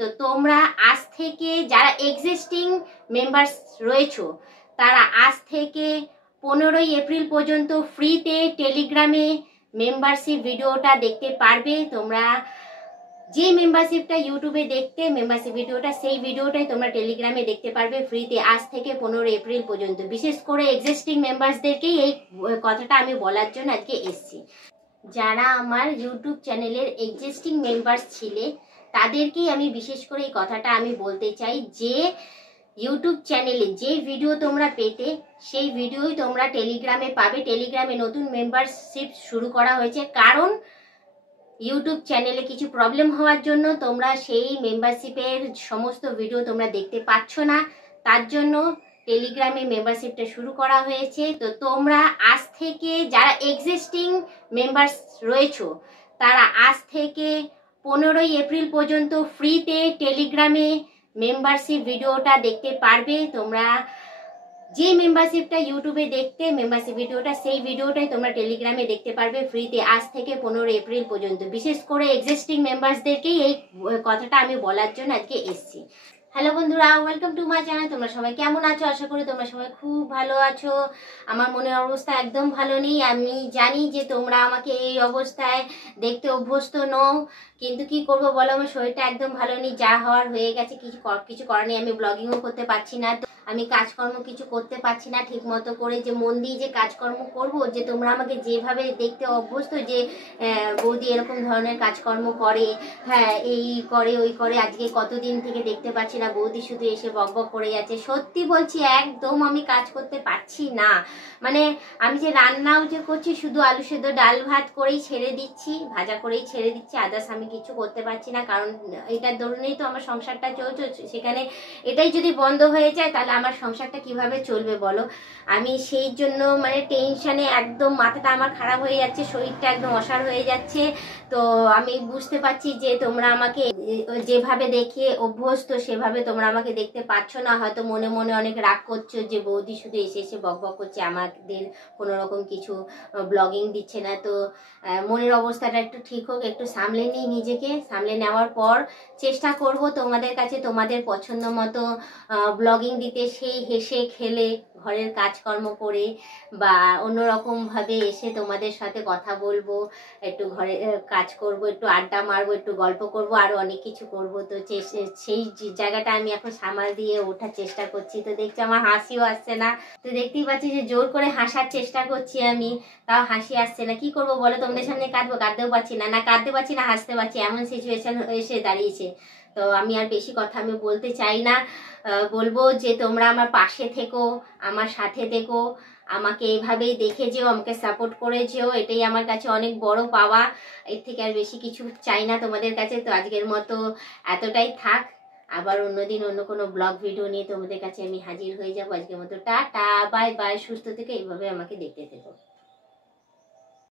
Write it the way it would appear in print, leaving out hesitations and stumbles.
তো তোমরা আজ থেকে যারা এক্সিস্টিং মেম্বার্স রয়েছো তারা আজ থেকে 15ই এপ্রিল পর্যন্ত ফ্রিতে টেলিগ্রামে মেম্বারশিপ ভিডিওটা দেখতে পারবে। তোমরা যে মেম্বারশিপটা ইউটিউবে দেখতে মেম্বারশিপ ভিডিওটা, সেই ভিডিওটাই তোমরা টেলিগ্রামে দেখতে পারবে ফ্রিতে আজ থেকে 15 এপ্রিল পর্যন্ত। বিশেষ করে এক্সিস্টিং মেম্বার্সদেরকেই এই কথাটা আমি বলার জন্য আজকে এসেছি। যারা আমার ইউটিউব চ্যানেলের এক্সিস্টিং মেম্বার্স ছিলে তাদেরকেই আমি বিশেষ করে এই কথাটা আমি বলতে চাই যে ইউটিউব চ্যানেলে যে ভিডিও তোমরা পেতে সেই ভিডিওই তোমরা টেলিগ্রামে পাবে। টেলিগ্রামে নতুন মেম্বারশিপ শুরু করা হয়েছে, কারণ ইউটিউব চ্যানেলে কিছু প্রবলেম হওয়ার জন্য তোমরা সেই মেম্বারশিপের সমস্ত ভিডিও তোমরা দেখতে পাচ্ছ না, তার জন্য টেলিগ্রামে মেম্বারশিপটা শুরু করা হয়েছে। তো তোমরা আজ থেকে যারা এক্সিস্টিং মেম্বার্স রয়েছো তারা আজ থেকে 15ই এপ্রিল পর্যন্ত ফ্রিতে টেলিগ্রামে মেম্বারশিপ ভিডিওটা দেখতে পারবে। তোমরা যে মেম্বারশিপটা ইউটিউবে দেখতে মেম্বারশিপ ভিডিওটা, সেই ভিডিওটাই তোমরা টেলিগ্রামে দেখতে পারবে ফ্রিতে আজ থেকে 15 এপ্রিল পর্যন্ত। বিশেষ করে এক্সিস্টিং মেম্বার্সদেরকেই এই কথাটা আমি বলার জন্য আজকে এসেছি। হ্যালো বন্ধুরা, ওয়েলকাম টু মাই চ্যানেল। তোমরা সবাই কেমন আছো? আশা করি তোমরা সবাই খুব ভালো আছো। আমার মনের অবস্থা একদম ভালো নেই। আমি জানি যে তোমরা আমাকে এই অবস্থায় দেখতে অভ্যস্ত নও, কিন্তু কি করব বলো, আমার শরীরটা একদম ভালো নেই। যা হওয়ার হয়ে গেছে, কিছু করার নেই। আমি ব্লগিংও করতে পারছি না, আমি কাজকর্ম কিছু করতে পারছি না ঠিক মতো করে, যে মন দিয়ে যে কাজকর্ম করব, যে তোমরা আমাকে যেভাবে দেখতে অভ্যস্ত যে বৌদি এরকম ধরনের কাজকর্ম করে, হ্যাঁ এই করে ওই করে, আজকে কতদিন থেকে দেখতে পাচ্ছি না, বৌদি শুধু এসে বকবক করে যাচ্ছে। সত্যি বলছি, একদম আমি কাজ করতে পারছি না। মানে আমি যে রান্নাও যে করছি, শুধু আলু সেদ্ধ ডাল ভাত করেই ছেড়ে দিচ্ছি, ভাজা করেই ছেড়ে দিচ্ছি, আদার্স আমি কিছু করতে পারছি না। কারণ এটার দরুনই তো আমার সংসারটা চলছে। সেখানে এটাই যদি বন্ধ হয়ে যায় তাহলে আমার সংসারটা কিভাবে চলবে বলো? আমি সেই জন্য মানে টেনশনে একদম মাথাটা আমার খারাপ হয়ে যাচ্ছে, শরীরটা একদম অসাড় হয়ে যাচ্ছে। তো আমি বুঝতে পারছি যে তোমরা আমাকে যেভাবে দেখে অভ্যস্ত সেভাবে তোমরা আমাকে দেখতে পাচ্ছ না। হয়তো মনে মনে অনেক রাগ করছো যে বৌদি শুধু এসে এসে বকবক করছে, আমাদের কোনো রকম কিছু ব্লগিং দিচ্ছে না। তো মনের অবস্থাটা একটু ঠিক হোক, একটু সামলে নিই নিজেকে। সামলে নেওয়ার পর চেষ্টা করব তোমাদের কাছে তোমাদের পছন্দ মতো ব্লগিং দিতে, সেই হেসে খেলে ঘরের কাজকর্ম করে বা অন্যরকম ভাবে এসে তোমাদের সাথে কথা বলবো, একটু ঘরে কাজ করব, একটু আড্ডা মারবো, একটু গল্প করব, আরো অনেক কিছু করব। তো সেই জায়গাটা আমি এখন সামাল দিয়ে ওঠার চেষ্টা করছি। তো দেখছি আমার হাসিও আসছে না। তো দেখতেই পাচ্ছি যে জোর করে হাসার চেষ্টা করছি আমি, তাও হাসি আসছে না। কি করব বলো, তোমাদের সামনে কাঁদতেও পারছি না, কাঁদতে পারছি না হাসতে পারছি, এমন সিচুয়েশন এসে দাঁড়িয়েছে। তো আমি আর বেশি কথা আমি বলতে চাই না। বলবো যে তোমরা আমার পাশে থেকো, আমার সাথে থেকো, আমাকে এইভাবেই দেখে যেও, আমাকে সাপোর্ট করে যেও। এটাই আমার কাছে অনেক বড় পাওয়া। এর থেকে আর বেশি কিছু চাই না তোমাদের কাছে। তো আজকের মতো এতটাই থাক। আবার অন্যদিন অন্য কোনো ব্লগ ভিডিও নিয়ে তোমাদের কাছে আমি হাজির হয়ে যাবো। আজকের মতো টাটা, বাই বাই, সুস্থ থেকে এইভাবে আমাকে দেখতে থেকো।